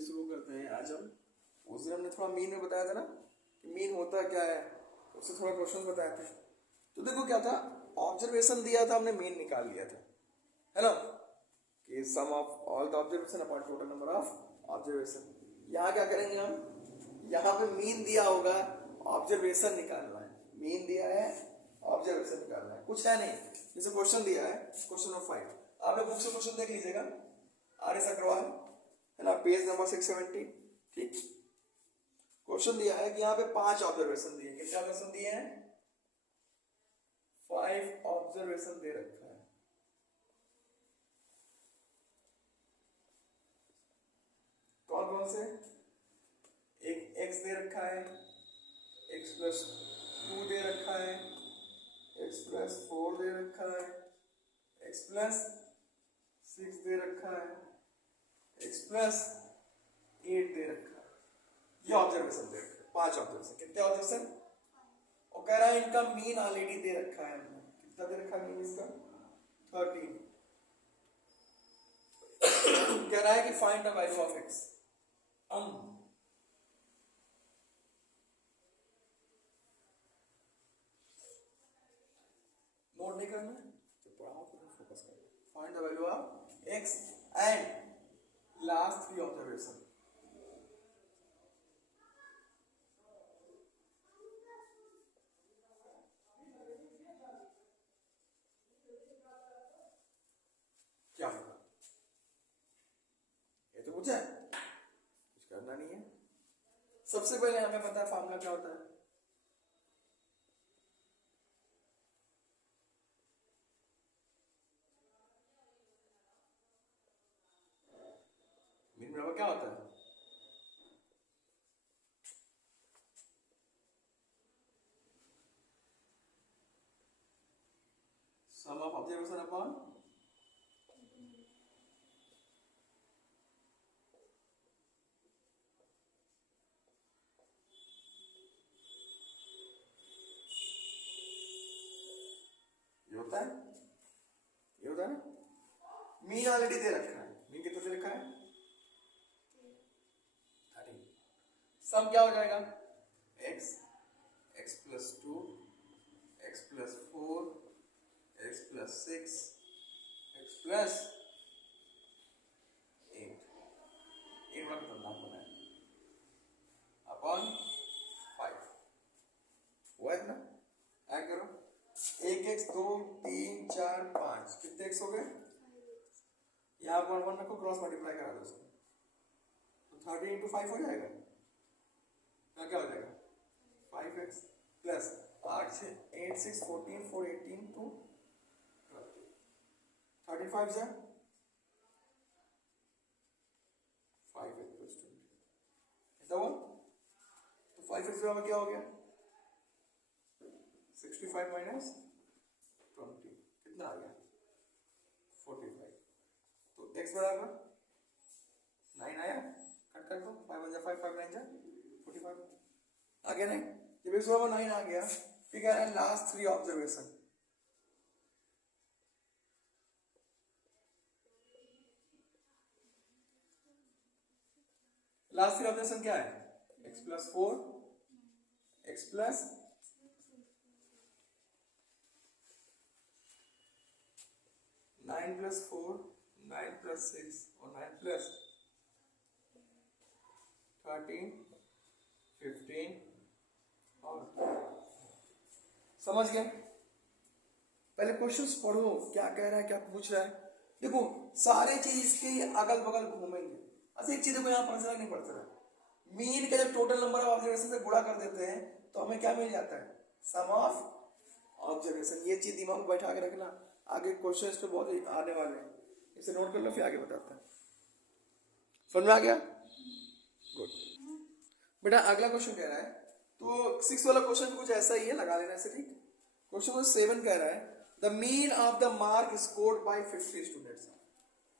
चलिए शुरू करते हैं। आज हम उस दिन हमने थोड़ा मीन में बताया था ना कि मीन होता क्या है, उससे थोड़ा क्वेश्चन बताए थे। तो देखो क्या था, ऑब्जर्वेशन दिया था, हमने मीन निकाल लिया था, है ना, कि sum of all the observation upon total number of observation. यहाँ क्या करेंगे हम, यहाँ पे मीन दिया होगा, ऑब्जर्वेशन निकालना है। मीन दिया है, ऑब्जर्वेशन निकालना है, कुछ है नहीं। जैसे क्वेश्चन दिया है, क्वेश्चन नंबर 5, आपने बुक से क्वेश्चन देख लीजिएगा, आर एस अग्रवाल, है ना, पेज नंबर 670। ठीक, क्वेश्चन दिया है कि यहाँ पे 5 ऑब्जर्वेशन दिए। कितने ऑब्जर्वेशन दिए हैं? 5 ऑब्जर्वेशन दे रखा है। कौन कौन से? एक x दे रखा है, x प्लस 2 दे रखा है, x प्लस 4 दे रखा है, x प्लस 6 दे रखा है, x प्लस 8 दे रखा है। ये ऑब्जर्वेशन दे रखा है, 5 ऑब्जर्वेशन। कितने ऑब्जर्वेशन? और कह रहा है इनका मीन ऑलरेडी दे रखा है हमने। कितना दे रखा है मीन इसका? 13। कह रहा है कि find the value of x। Note नहीं करना है, तो पढ़ाओ, फोकस करो। Find the value of x and last 3 observation. क्या होगा? ये तो पूछा है, कुछ करना नहीं है। सबसे पहले हमें पता है फॉर्मूला क्या होता है। मीन बराबर क्या होता है? सम ऑफ ऑब्जर्वेशन अपॉन होता है, ये होता है ना। मीन ऑलरेडी दे रखा है, मीन कितना दे रखा है? 13। सम क्या हो जाएगा? x, x plus 2, x plus 4, x plus 6, x plus 8। 8 वाला खतरनाक बना है, अपॉन 5। हुआ है ना? ऐड करो, 1 x 2 3 4 5, कितने x हो गए? यहाँ पर 1 रखो, क्रॉस मल्टीप्लाई करा दो उसको, तो 30 इंटू 5 हो जाएगा। क्या हो जाएगा? 5x प्लस 8 से 8 6 14 4 18 2 35 जा 5x प्लस 20। ऐसा हुआ? तो 5x बराबर क्या हो गया? 65 माइनस 20, कितना आ गया? 45। तो x बराबर 9 आया, कट कर दो, 5 1 जा 5 5 9 जा 45 आ गया। नहीं, जब x बराबर 9 आ गया, फिर कह रहा है लास्ट 3 ऑब्जर्वेशन। लास्ट 3 ऑब्जर्वेशन क्या है? x plus 4, x plus 9 plus 4, 9 plus 6 और 9 प्लस 13 15 और समझ गए? पहले क्वेश्चंस पढ़ो, क्या कह रहा है, क्या पूछ रहा है। देखो सारे चीज इसके अगल बगल घूमेंगे। अच्छा एक चीज देखो, यहाँ पता नहीं पड़ता है, मीन का जब टोटल नंबर ऑफ ऑब्जर्वेशन से गुणा कर देते हैं तो हमें क्या मिल जाता है? सम ऑफ ऑब्जर्वेशन। ये चीज दिमाग में बैठा के रखना, आगे क्वेश्चन इस पे बहुत आने वाले हैं, इसे नोट कर लो, फिर आगे बताते हैं। समझ में आ गया? गुड बेटा। अगला क्वेश्चन कह रहा है, तो 6 वाला क्वेश्चन कुछ ऐसा ही है, लगा लेना इसे। ठीक, क्वेश्चन नंबर 7 कह रहा है the mean of the mark scored by 50 students.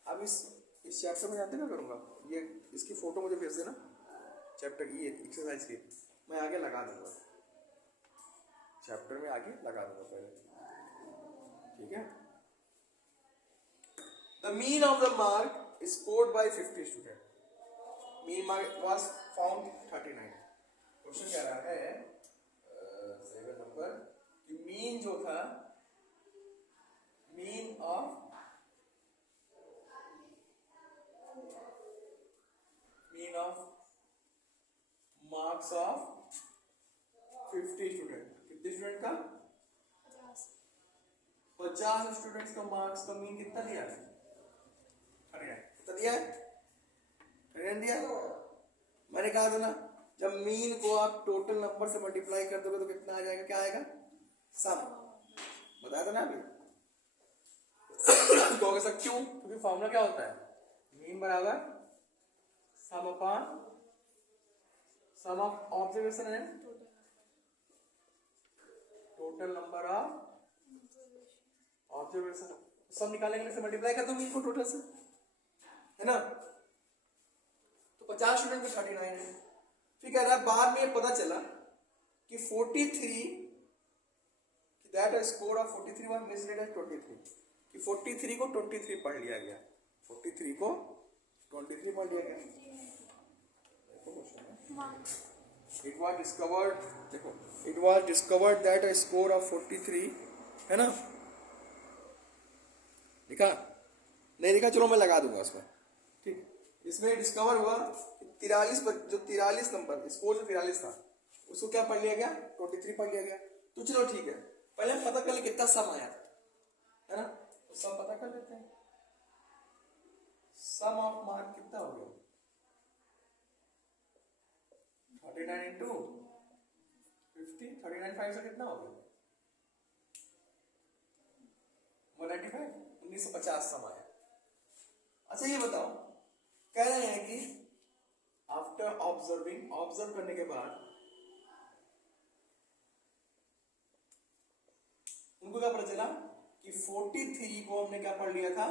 अब इस चैप्टर में जानते क्या करूंगा, ये इसकी फोटो मुझे भेज देना, चैप्टर की एक्सरसाइज की मैं आगे लगा दूंगा, चैप्टर में आगे लगा दूंगा पहले। ठीक है, the mean of the mark scored by 50 student. Mean was found 39। Question कह रहा है 7 नंबर कि मीन जो था, mean of marks of 50 student, कितने स्टूडेंट का 50 स्टूडेंट्स का मार्क्स का मीन कितना दिया है? कितना दिया है? 39 दिया। मैंने कहा था ना, जब मीन को आप टोटल नंबर से मल्टीप्लाई कर दोगे तो कितना आ जाएगा? क्या आएगा? सम। बताया था ना अभी। तो ऐसा क्यों? क्योंकि फॉर्मूला क्या होता है? मीन बराबर sum upon sum of observation है टोटल नंबर ऑफ ऑब्जर्वेशन। सब निकालने के लिए से मल्टीप्लाई कर दो मीन को टोटल से, है ना? तो 50 स्टूडेंट में 39 है। फिर कह रहा है बाद में पता चला कि 43 that score of 43 was misled as 23, कि 43 को 23 पढ़ लिया गया, 43 को 23 पढ़ लिया गया। It was discovered, देखो, it was discovered that a score of 43, है ना? लिखा नहीं लिखा? चलो मैं लगा दूंगा उसमें, ठीक। इसमें डिस्कवर हुआ कि 43 नंबर स्कोर जो 43 था उसको क्या पढ़ लिया गया? 23 पढ़ लिया गया। तो चलो ठीक है, पहले हम पता कर ले कितना सम आया था, है ना? तो सम पता कर लेते हैं। सम ऑफ मार्क कितना हो गया? 39 इंटू 50, 39 5 से कितना हो गया? 195, 1950 सम आया। अच्छा ये बताओ, कह रहे हैं कि आफ्टर ऑब्जर्विंग, ऑब्जर्व करने के बाद उनको क्या पता चला कि 43 को हमने क्या पढ़ लिया था?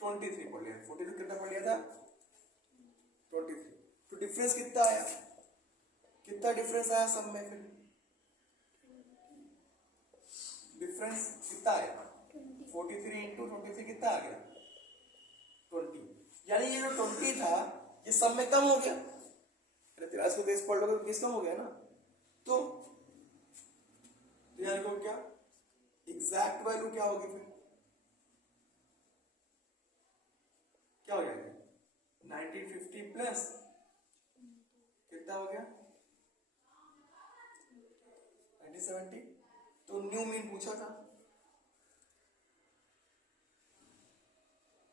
23 पढ़ लिया। 43 कितना पढ़ लिया था? 23। तो डिफरेंस कितना आया? कितना डिफरेंस आया सब में? फिर डिफरेंस कितना आया? 43 इंटू 23 कितना आ गया? 20। यानी ये जो 20 था ये सब में कम हो गया। 43 को 20 पढ़ लोगे तो 20 कम हो गया ना। तो यानी को क्या एग्जैक्ट वैल्यू क्या होगी? फिर क्या हो जाएगा? 1950 प्लस कितना हो गया? 1970। तो न्यू मीन पूछा था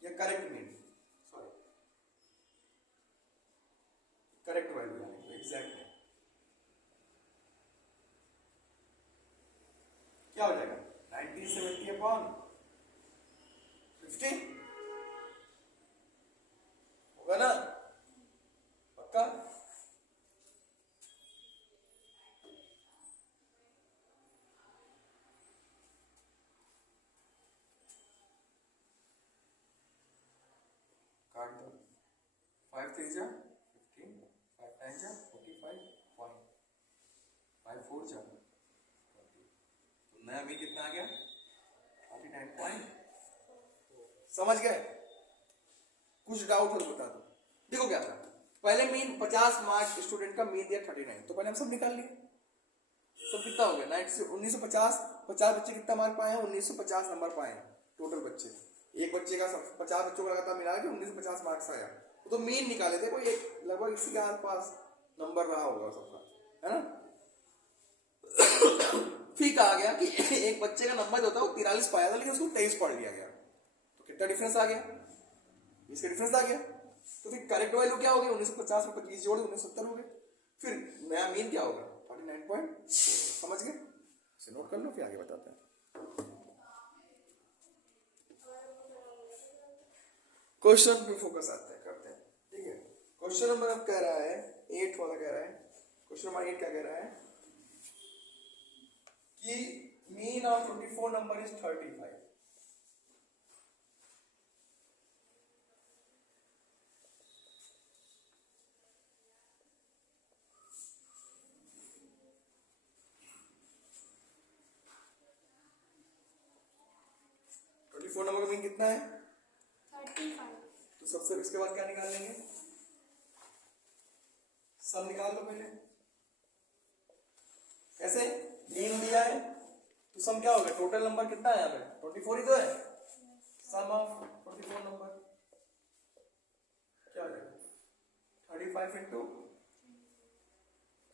या correct mean? Sorry, correct value यानी एग्जैक्ट मीन क्या हो जाएगा? 1970 अपॉन 50 होगा ना? पक्का? काट दो। 5 3 जा 15, 5 9 जा 45 पॉइंट, 5 4 जा 20। तो नया मीन कितना आ गया? 49 पॉइंट। समझ गए? कुछ डाउट हो तो बता दो। देखो क्या था, पहले मीन 50 मार्क्स स्टूडेंट का मीन दिया 39, तो पहले हम सब निकाल लिए। सब कितना हो गया? 1950, 50 बच्चे कितना मार्क पाए हैं? 1950 नंबर पाए हैं टोटल बच्चे। एक बच्चे का 50 बच्चों का लगातार मिला के 1950 मार्क्स आया। तो मीन निकाले थे, कोई एक लगभग इसी के आसपास नंबर रहा होगा सबका, है ना? फिर कहा गया कि एक बच्चे का नंबर जो था वो 43 पाया था लेकिन उसको 23 पढ़ लिया गया। तो कितना डिफरेंस आ गया? इसका डिफरेंस आ गया। तो फिर करेक्ट वैल्यू क्या होगी? 1950 में 25 जोड़ 1970 हो गए। फिर नया मीन क्या होगा? 49.4। समझ गए? इसे नोट कर लो, फिर आगे बताते हैं। क्वेश्चन पे फोकस आते हैं, करते हैं, ठीक है? क्वेश्चन नंबर अब कह रहा है 8 वाला कह रहा है, क्वेश्चन नंबर 8 क्या कह रहा है कि mean of 24 number is 35। Phone number का मीन कितना है? 35। तो सबसे इसके बाद क्या निकाल लेंगे, सम निकाल लो पहले। कैसे, 3 दिया है तो सम क्या होगा, टोटल नंबर कितना है यहाँ पे 24 ही तो है, सम ऑफ 24 नंबर क्या हो जाएगा 35 इंटू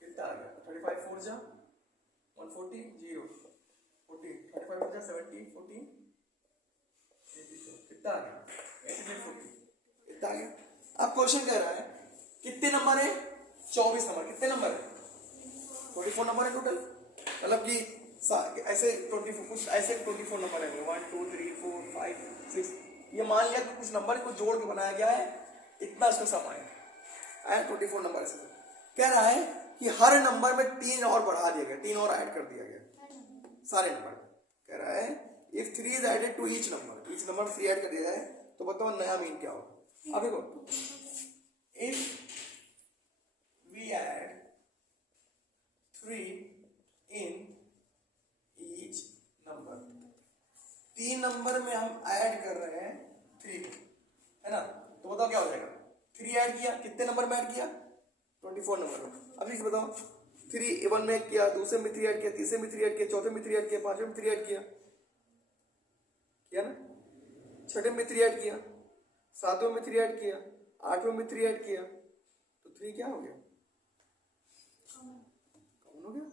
कितना आ गया 35 4 जा 140 0 40 35 जा 70 14 कितना आ गया 88 40 कितना आ गया। अब क्वेश्चन कह रहा है कितने नंबर है 24 नंबर, कितने नंबर है 24 नंबर है टोटल, मतलब कि ऐसे 24 कुछ ऐसे 24 नंबर है 1 2 3 4 5 6, ये मान लिया कि कुछ नंबर को जोड़ के बनाया गया है, इतना इसका सम आया 24 नंबर ऐसे। कह रहा है कि हर नंबर में 3 और बढ़ा दिया गया, 3 और ऐड कर दिया गया सारे नंबर। कह रहा है if 3 is added to each number 3 add कर दिया जाए तो बताओ नया मीन क्या होगा। अब देखो if we add 3 in each number, 3 number में हम ऐड कर रहे हैं 3 है ना, तो बताओ क्या हो जाएगा 3 ऐड किया, कितने नंबर में ऐड किया 24 नंबर में। अब इसे बताओ 3 1 में किया, दूसरे में 3 ऐड किया, तीसरे में 3 ऐड किया, चौथे में 3 ऐड किया, पांचवें में 3 ऐड किया ना, छठे में 3 ऐड किया, सातवें में 3 ऐड किया, आठवें में 3 ऐड किया, तो 3 क्या हो गया कौन हो गया।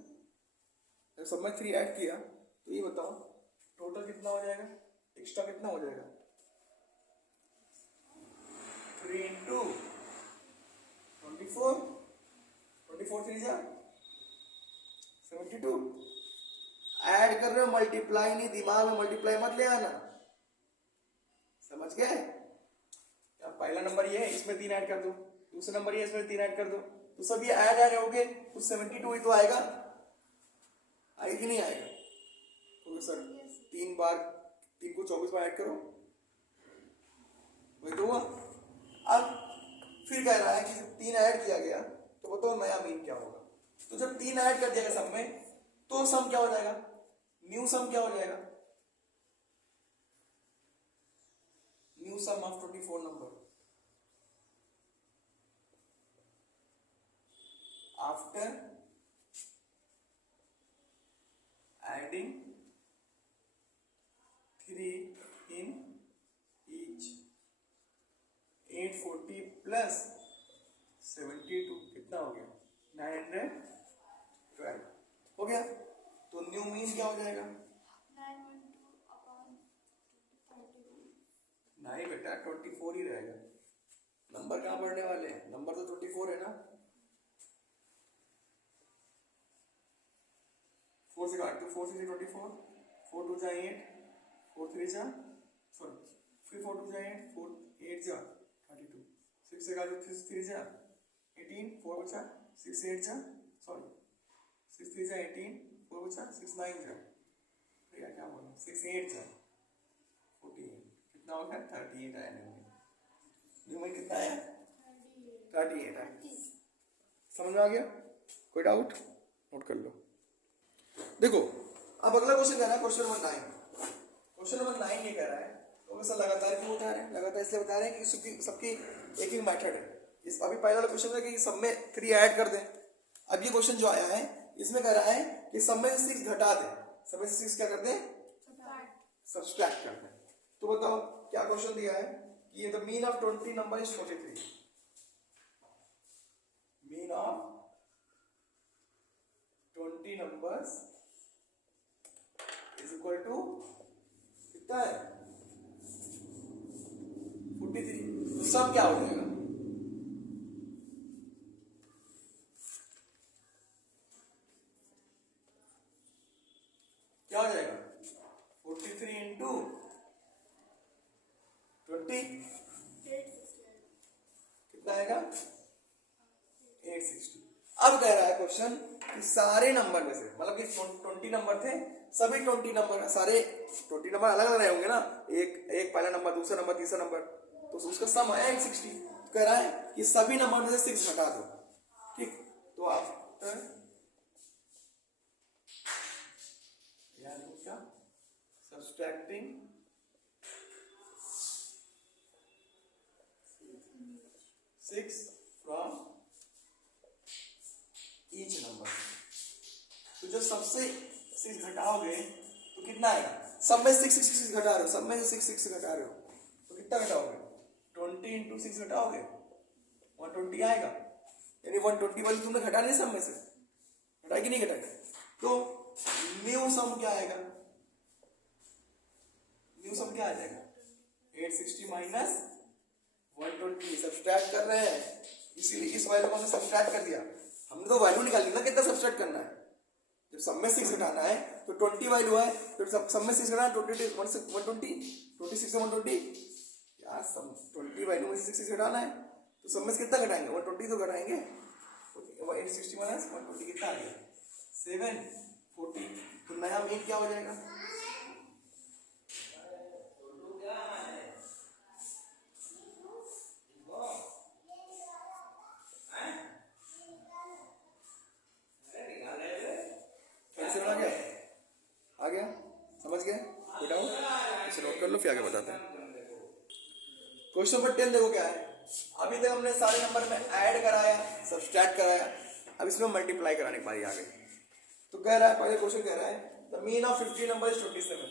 जब सब में 3 ऐड किया तो ये बताओ टोटल कितना हो जाएगा, एक्स्ट्रा कितना हो जाएगा 3 इंटू 24 3 जा 72, ऐड कर रहे हो मल्टीप्लाई नहीं, दिमाग में मल्टीप्लाई मत ले आना, समझ गए। पहला नंबर ये है इसमें 3 ऐड कर दो, दूसरा नंबर ये इसमें 3 ऐड कर दो, तो सब ये ऐड हो गए तो 72 ही तो आएगा, आएगा कि नहीं आएगा, तो सर 3 बार 3 को 24 बार ऐड करो वही तो हुआ। अब फिर कह रहा है कि 3 ऐड किया गया तो बताओ नया मीन क्या होगा, तो जब 3 ऐड कर दिया गया सब में तो सम क्या हो जाएगा, न्यू सम क्या हो जाएगा, new sum of 24 number after adding 3 in each 840 plus 72 कितना हो गया 912 हो गया। तो न्यू मीन क्या हो जाएगा, नहीं बेटा 24 ही रहेगा, नंबर कहाँ बढ़ने वाले हैं, नंबर तो 24 है ना, 4 से काट दो, 4 से 24 4 2 जा 8 4 3 जा सॉरी फिर 4 2 जा 8 4 8 जा 32 6 से काट दो 3 जा 18 4 बचा 6 8 जा सॉरी 6 3 जा 18 4 बचा 6 9 जा भैया क्या बोला 6 8 जा 14 कितना होगा 38 आया न्यू कितना आया 38 आया। समझ में आ गया, कोई डाउट नोट कर लो। देखो अब अगला क्वेश्चन कह रहा है क्वेश्चन नंबर 9 ये कह रहा है तो सर लगातार क्यों बता रहे हैं, लगातार इसलिए बता रहे हैं कि सबकी एक ही मेथड है। इस अभी पहला क्वेश्चन है कि सब में 3 ऐड कर दें, अब ये क्वेश्चन जो आया है इसमें कह रहा है कि सब में से 6 घटा दें, सब में से 6 क्या कर दें सब्सट्रैक्ट कर दें। तो बताओ क्या क्वेश्चन दिया है कि ये the mean of 20 number is 43, mean of 20 numbers is equal to कितना है 43, तो सम क्या हो जाएगा क्या हो जाएगा 43 इंटू 20 कितना आएगा 860। अब कह रहा है क्वेश्चन कि सारे नंबर में से मतलब कि 20 नंबर थे, सभी 20 नंबर सारे 20 नंबर अलग अलग रहे होंगे ना, एक पहला नंबर दूसरा नंबर तीसरा नंबर, तो उसका सम आया 860। तो कह रहा है कि सभी नंबर में से 6 घटा दो, ठीक। तो आफ्टर क्या सब्सट्रैक्टिंग 6 फ्रॉम ईच नंबर। तो जब सबसे 6 घटाओगे तो कितना आएगा? सब में 6 घटा रहे हो, सब में से 6 घटा रहे हो तो कितना घटाओगे? 20 इंटू 6 घटाओगे 120 आएगा। यानी 120 वाली तुमने घटा नहीं, सब में से घटाएगी नहीं घटाएगा। तो न्यू सम क्या आएगा? न्यू सम क्या आ जाएगा? 860 माइनस 120 सब्सट्रैक्ट कर रहे हैं, इसीलिए इस वैल्यू को हमने सब्सट्रैक्ट कर दिया। हमने तो वैल्यू निकाल ली ना, कितना सब्सट्रैक्ट करना है। जब सब में 6 घटाना है तो 20 वैल्यू है, तो सब में 6 घटाना है 120 26 से 120 यार, सब 20 वैल्यू में से 6 घटाना है तो सब में से कितना घटाएंगे? 120 तो घटाएंगे। 860 माइनस 120 कितना आ गया? 740। तो नया मीन क्या हो जाएगा? आ गया? समझ गए? कोई डाउट? इसे नोट कर लो, फिर आगे बताते हैं। क्वेश्चन नंबर 10 देखो क्या है। अभी तक हमने सारे नंबर में ऐड कराया, सब्सट्रैक्ट कराया, अब इसमें मल्टीप्लाई कराने की बारी आ गई। तो कह रहा है, पहले क्वेश्चन कह रहा है the mean of 50 number is 27।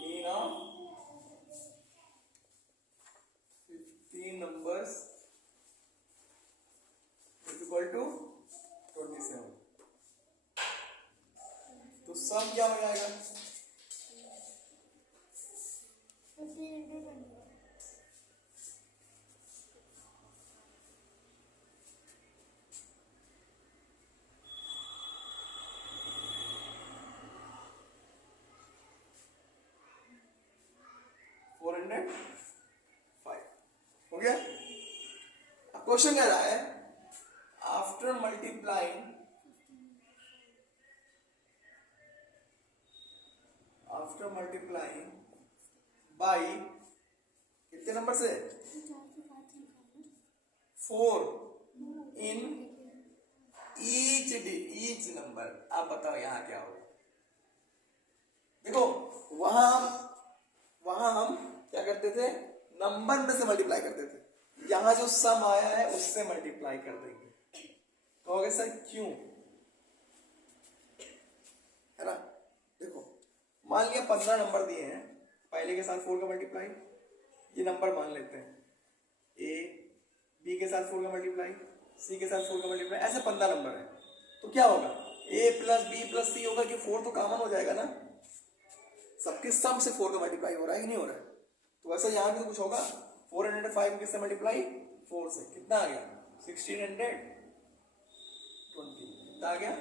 Mean of 15 numbers is equal to 27। तो सम क्या हो जाएगा? 405 हो गया। अब क्वेश्चन कह रहा है आफ्टर मल्टीप्लाइंग बाई कितने नंबर से? 4 इन ईच नंबर। आप बताओ यहां क्या होगा? देखो वहां हम क्या करते थे? नंबर में से मल्टीप्लाई करते थे। यहां जो सम आया है उससे मल्टीप्लाई कर देंगे। कहोगे सर क्यों? है ना? देखो मान लिया 15 नंबर दिए हैं, पहले के साथ 4 का मल्टीप्लाई, ये नंबर मान लेते हैं ए, बी के साथ 4 का मल्टीप्लाई, सी के साथ 4 का मल्टीप्लाई, ऐसे 15 नंबर है। तो क्या होगा? ए प्लस बी प्लस सी होगा कि 4 तो कॉमन हो जाएगा ना, सबके सम से 4 का मल्टीप्लाई हो रहा है कि नहीं हो रहा है? तो वैसा यहाँ भी तो कुछ होगा। 405 किससे मल्टीप्लाई? 4 से। कितना आ गया? 1620। कितना आ गया?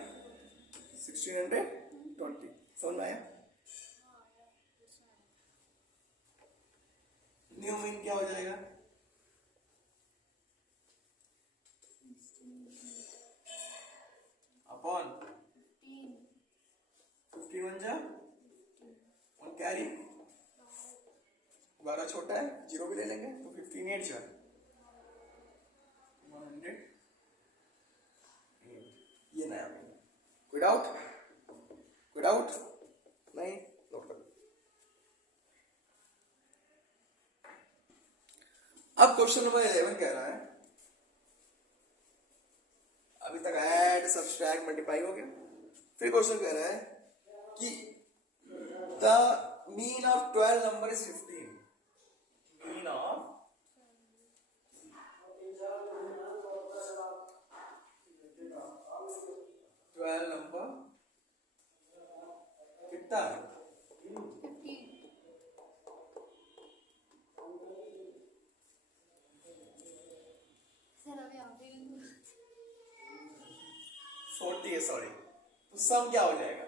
1620। समझ में आया? न्यू मीन क्या हो जाएगा? अपॉन 15 वन जा 1 कैरी, 12 छोटा है, 0 भी ले लेंगे तो 15 8 जा 100। ये नया मीन। कोई डाउट? कोई डाउट नहीं? नोट कर। अब क्वेश्चन नंबर 11 कह रहा है, अभी तक ऐड सब्सट्रैक्ट मल्टीप्लाई हो गया। फिर क्वेश्चन कह रहा है कि the mean of 12 number is 15। Mean of 12 number कितना है? 40 है, सॉरी। तो सम क्या हो जाएगा?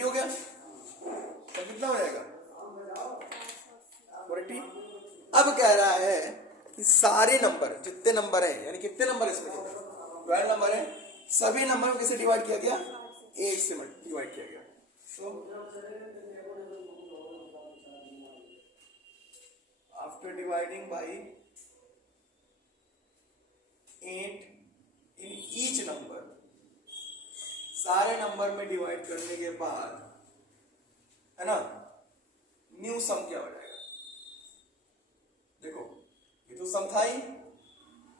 हो गया तो कितना हो जाएगा? 40। अब कह रहा है कि सारे नंबर जितने नंबर है, यानी कितने नंबर इसमें 12 नंबर है, सभी नंबर को किसे डिवाइड किया गया? 8 से डिवाइड किया गया। So after dividing by 8 in each number, सारे नंबर में डिवाइड करने के बाद, है ना, न्यू सम क्या हो जाएगा? देखो ये तो सम था ही,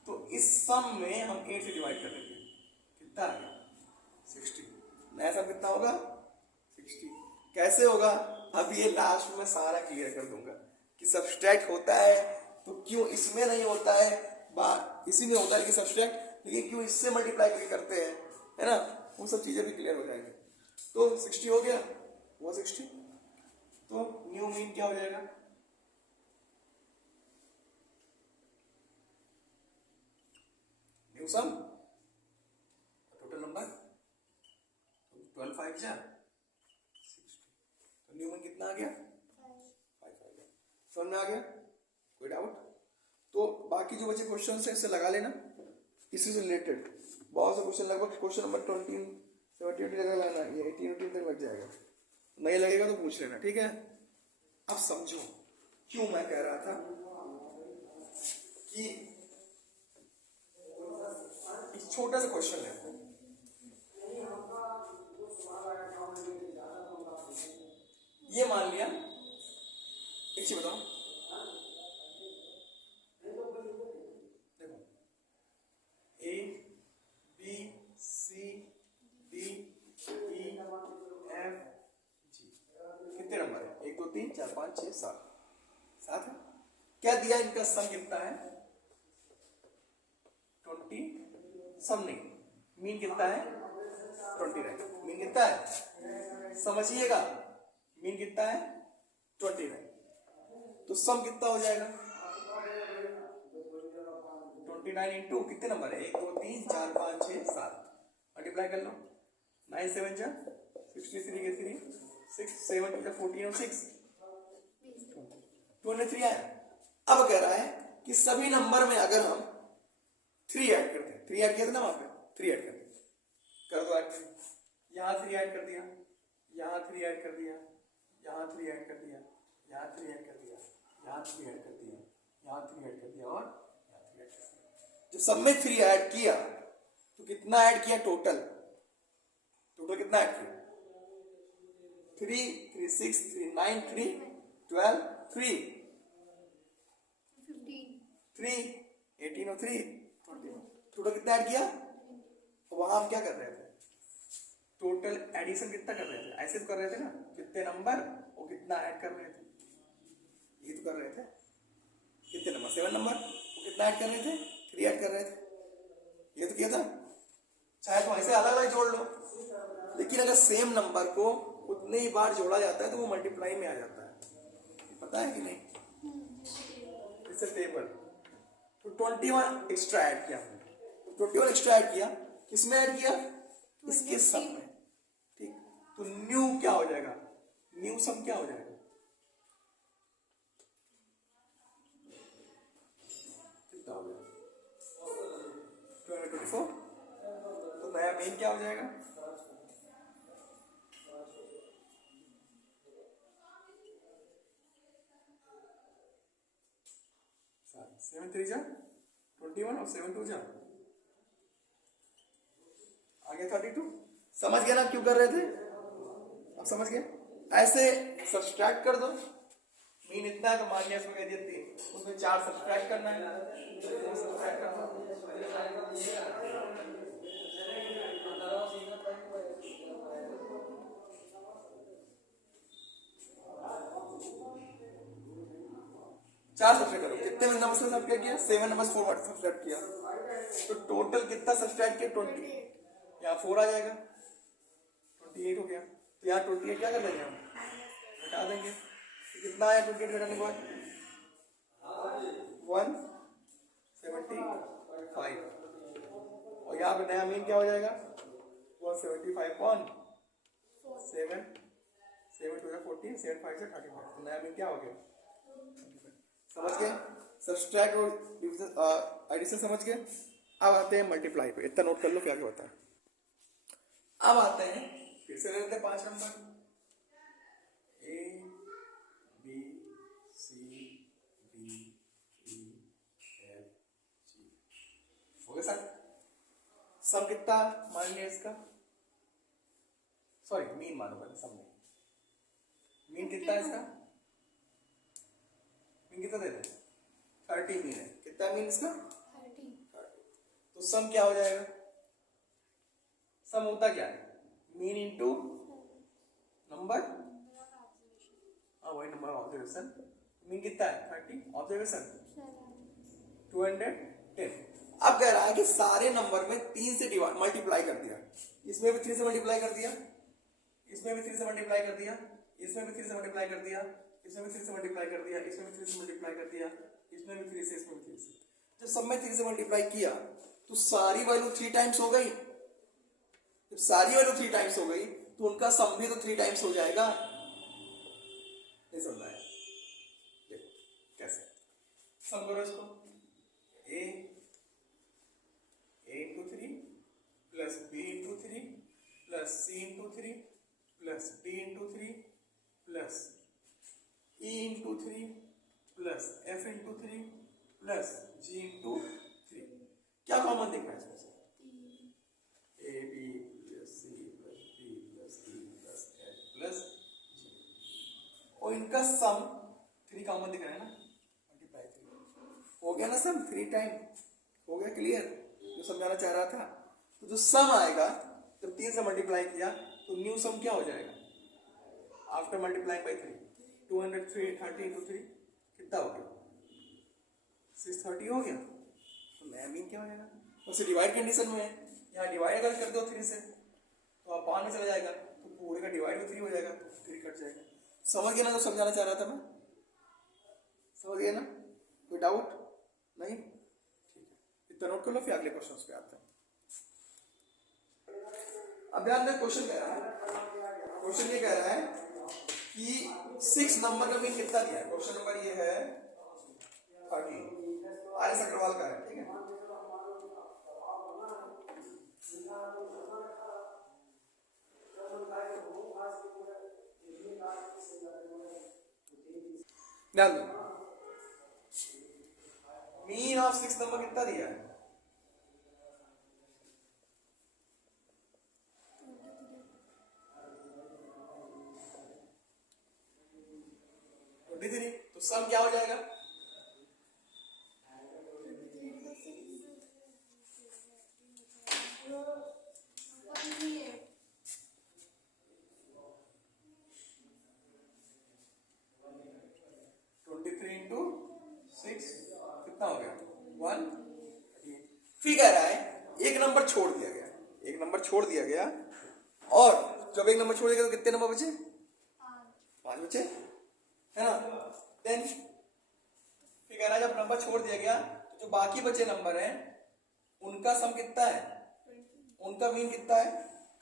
तो इस सम में हम 8 से डिवाइड कर देंगे, कितना आ गया? 60। नया सम कितना होगा? 60। कैसे होगा? अब ये लास्ट में सारा क्लियर कर दूंगा कि सब्सट्रैक्ट होता है तो क्यों इसमें नहीं होता है, इसी में होता है कि सब्सट्रैक्ट, लेकिन क्यों इससे मल्टीप्लाई करते हैं, है ना, वो सब चीजें भी क्लियर हो जाएंगी। तो 60 हो गया, वो 60, तो न्यू मीन क्या हो जाएगा? न्यू सम टोटल नंबर 12 5 जा 60, तो न्यू मीन कितना आ गया? 5 आ गया। समझ में आ गया? कोई डाउट? तो बाकी जो बचे क्वेश्चन है इससे लगा लेना, इसी से रिलेटेड बहुत से क्वेश्चन, लगभग क्वेश्चन नंबर 20 70 लगा लाना, ये 18 तक लग जाएगा, नहीं लगेगा तो पूछ लेना, ठीक है। अब समझो क्यों मैं कह रहा था कि एक छोटा सा क्वेश्चन है, ये मान लिया, एक चीज बताओ, देखो A B C D E F G, कितने नंबर है? 1 2 3 4 5 6 7, 7 है। क्या दिया? इनका सम कितना है? 20, सम नहीं, मीन कितना है? 29। मीन कितना है? समझिएगा, मीन कितना है? 29। तो सम कितना हो जाएगा? 29 इंटू कितने नंबर है? 1 2 3 4 5 6 7, मल्टीप्लाई कर लो, 9 7 जा 63 के 3 6 7 2 14 और 6 23 आया। अब कह रहा है कि सभी नंबर में अगर हम 3 ऐड करते हैं, 3 ऐड किया था ना वहां पे, 3 ऐड कर दो ऐड, यहाँ 3 ऐड कर दिया, यहाँ 3 ऐड कर दिया, यहाँ 3 ऐड कर दिया, यहाँ 3 ऐड कर दिया, यहाँ 3 ऐड कर दिया, यहाँ 3 ऐड कर दिया, और यहाँ 3 ऐड कर दिया। जब सब में 3 ऐड किया तो कितना ऐड किया? टोटल कितना ऐड किया? 3 3 6 3 9 3 12 3 3 18 और 3 20, टोटल कितना ऐड किया? वहां हम क्या कर रहे थे? टोटल एडिशन कितना कर रहे थे? ऐसे तो कर रहे थे ना, कितने नंबर और कितना ऐड कर रहे थे, ये तो कर रहे थे। कितने नंबर? 7 नंबर, वो कितना ऐड कर रहे थे? 3 ऐड कर रहे थे, ये तो किया था। चाहे तो ऐसे अलग अलग जोड़ लो, लेकिन अगर सेम नंबर को उतने ही बार जोड़ा जाता है तो वो मल्टीप्लाई में आ जाता है, पता है कि नहीं? It's a table. तो 21 एक्स्ट्रा ऐड किया, 21 एक्स्ट्रा ऐड किया, किसमें ऐड किया? इसके सम में, ठीक। तो न्यू क्या हो जाएगा? न्यू सम क्या हो जाएगा? कितना हो गया? 224। तो नया मेन क्या हो जाएगा? 7 3 जा 21 और 7 2 जा आगे 32। समझ गया ना क्यों कर रहे थे? अब समझ गए? ऐसे सब्सट्रैक्ट कर दो, मीन इतना है तो मान लिया इसमें कह दिया 3, उसमें 4 सब्सट्रैक्ट करना है, सब्सट्रैक्ट कर दो। चार सब्सट्रैक्ट करो, कितने नंबर से सब्सट्रैक्ट किया? 7 नंबर 4 सब्सट्रैक्ट किया, तो टोटल कितना सब्सट्रैक्ट किया? 20, यहाँ 4 आ जाएगा, 28 हो गया। तो यहाँ 28 क्या कर देंगे हम? घटा देंगे। तो कितना आया 28 घटाने के बाद? 175। और यहाँ पे नया मीन क्या हो जाएगा? 175 कौन? 7 7 2 14 7 5 से 35। तो नया मीन क्या हो गया? समझ गए? सब्सट्रैक्ट और एडिशन समझ गए। अब आते हैं मल्टीप्लाई पे, इतना नोट कर लो क्या क्या होता है। अब आते हैं, फिर से ले लेते हैं 5 number, A B C D E F G, हो गया? सम कितना मान लिया इसका, सॉरी मीन मानो पहले, सम नहीं, मीन कितना है इसका, मीन कितना देते 30 मीन है, कितना मीन इसका 30। तो सम क्या हो जाएगा, सम होता क्या है, मीन इंटू नंबर, हाँ वही नंबर ऑब्जर्वेशन, मीन कितना है 30, ऑब्जर्वेशन 210। अब कह रहा है कि सारे नंबर में 3 से मल्टीप्लाई कर दिया, इसमें भी 3 से मल्टीप्लाई कर दिया, इसमें भी 3 से मल्टीप्लाई कर दिया, इसमें भी 3 से मल्टीप्लाई कर दिया, इसमें भी 3 से मल्टीप्लाई कर दिया, इसमें भी 3 से मल्टीप्लाई कर दिया, इसमें भी 3 से, इसमें भी 3 से। जब सब में 3 से मल्टीप्लाई किया तो सारी वैल्यू 3 टाइम्स हो गई, जब सारी वैल्यू 3 टाइम्स हो गई तो उनका सम भी तो 3 टाइम्स हो जाएगा। नहीं समझ आया, कैसे सम करो इसको, a into 3 plus b into 3 plus c into 3 plus d into 3 plus e into 3 plus f into 3 plus g into 3। क्या कॉमन दिख रहा है इसमें से, a b plus c plus d plus e plus f plus g, और इनका सम 3 common दिख रहा है ना, मल्टीप्लाई 3 हो गया ना, सम 3 टाइम हो गया, क्लियर जो समझाना चाह रहा था। तो जो सम आएगा जब 3 से मल्टीप्लाई किया तो न्यू सम क्या हो जाएगा, आफ्टर मल्टीप्लाइंग बाय 3, 230 into 3 कितना हो गया 630 हो गया, तो नया मीन क्या हो जाएगा, उससे डिवाइड कंडीशन में है, यहाँ डिवाइड अगर कर दो 3 से तो आप 5 में चला जाएगा, तो पूरे का डिवाइड में 3 हो जाएगा, तो 3 कट जाएगा। समझ गए ना जो समझाना चाह रहा था मैं, समझ गए ना, कोई डाउट नहीं, तो नोट कर लो, फिर अगले क्वेश्चन पे आते हैं। अब ध्यान दें, क्वेश्चन कह रहा है, क्वेश्चन ये कह रहा है कि 6 नंबर का मीन कितना दिया है, क्वेश्चन नंबर ये है 30, आर.एस. अग्रवाल का है, ठीक है। ध्यान दो, मीन ऑफ 6 नंबर कितना दिया है, 23, तो सम क्या हो जाएगा, कितना हो गया 1। फिर कह रहा है एक नंबर छोड़ दिया गया, एक नंबर छोड़ दिया गया, और जब एक नंबर छोड़ दिया तो कितने नंबर बचे, 5 बचे, है ना। देन फिर कह रहा है जब नंबर छोड़ दिया गया तो जो बाकी बचे नंबर हैं उनका सम कितना है, उनका मीन कितना है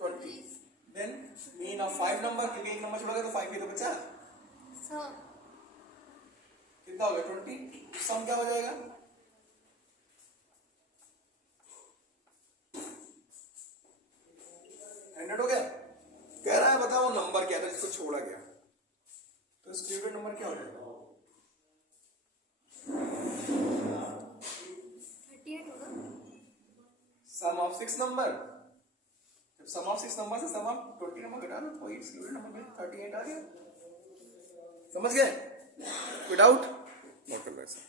20। देन मीन ऑफ 5 नंबर, क्योंकि एक नंबर छोड़ा गया तो 5 ही तो बचा, कितना हो गया 20, सम क्या हो जाएगा, हो गया। कह रहा है बताओ नंबर क्या था जिसको छोड़ा गया, तो स्क्वायर नंबर क्या हो जाएगा 38 होगा, सम ऑफ 6 नंबर, जब सम ऑफ 6 नंबर से सम ऑफ 20 नंबर घटा दो तो स्क्वायर नंबर में 38 आ गया। समझ गए, विदाउट नोट कर लो ऐसा।